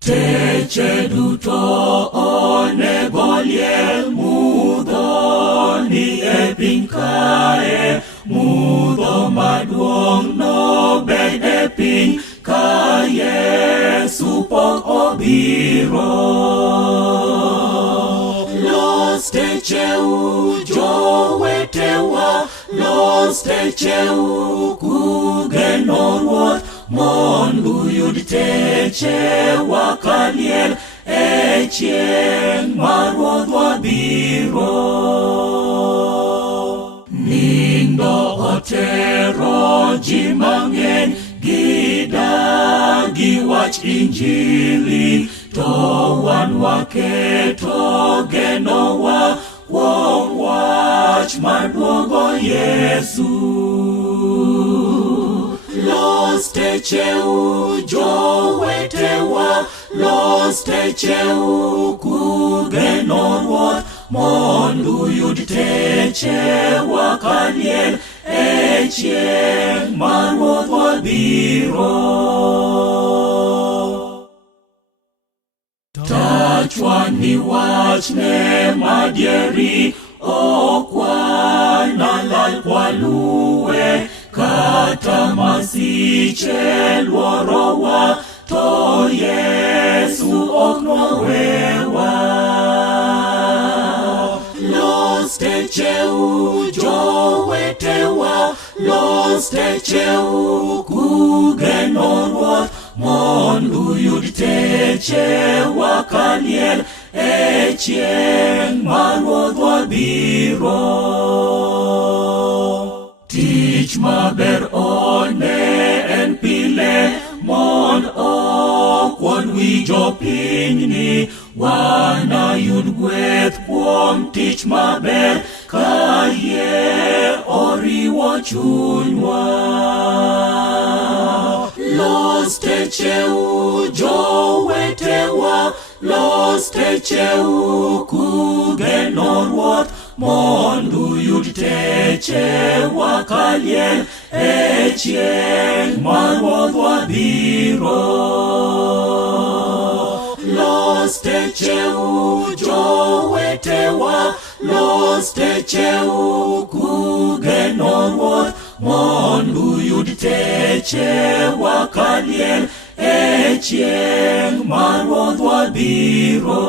Teche duto onego liel mudho ni e piny kae, mudho maduong' nobed e piny ka Yesu pok obiro. Los techeu jowetewa, los techeu kugeno Ruoth, mondo uyud techewa kaliel e chieng' ma Ruodhwa biro. Nindo otero ji mang'eny gidagi wach Injili, to wan waketo genowa kuom wach maduogo Yesu. Los techeu jowetewa, los techeu kugeno Ruoth, mondo uyud techewa kaliel e chieng' ma Ruodhwa biro. Tachwani wachne madieri, okwana lal kwaluwe, kata masiche luorowa, to Yesu ok nowewa. Los techeu jowetewa, los techeu kugeno Ruoth, mondo uyud techewa kaliel e chieng' ma Ruodhwa biro. Tich maber one en pile mond okwon wi jopinyni, wanayud gweth kuom tich maber ka yie oriwo chunywa. Los techeu jowetewa, los techeu kugeno Ruoth, mondo uyud techewa kaliel e chieng' ma Ruodhwa biro. Los techeu jowetewa, los techeu kugeno Ruoth, mondo uyud techewa kaliel e chieng' ma Ruodhwa biro.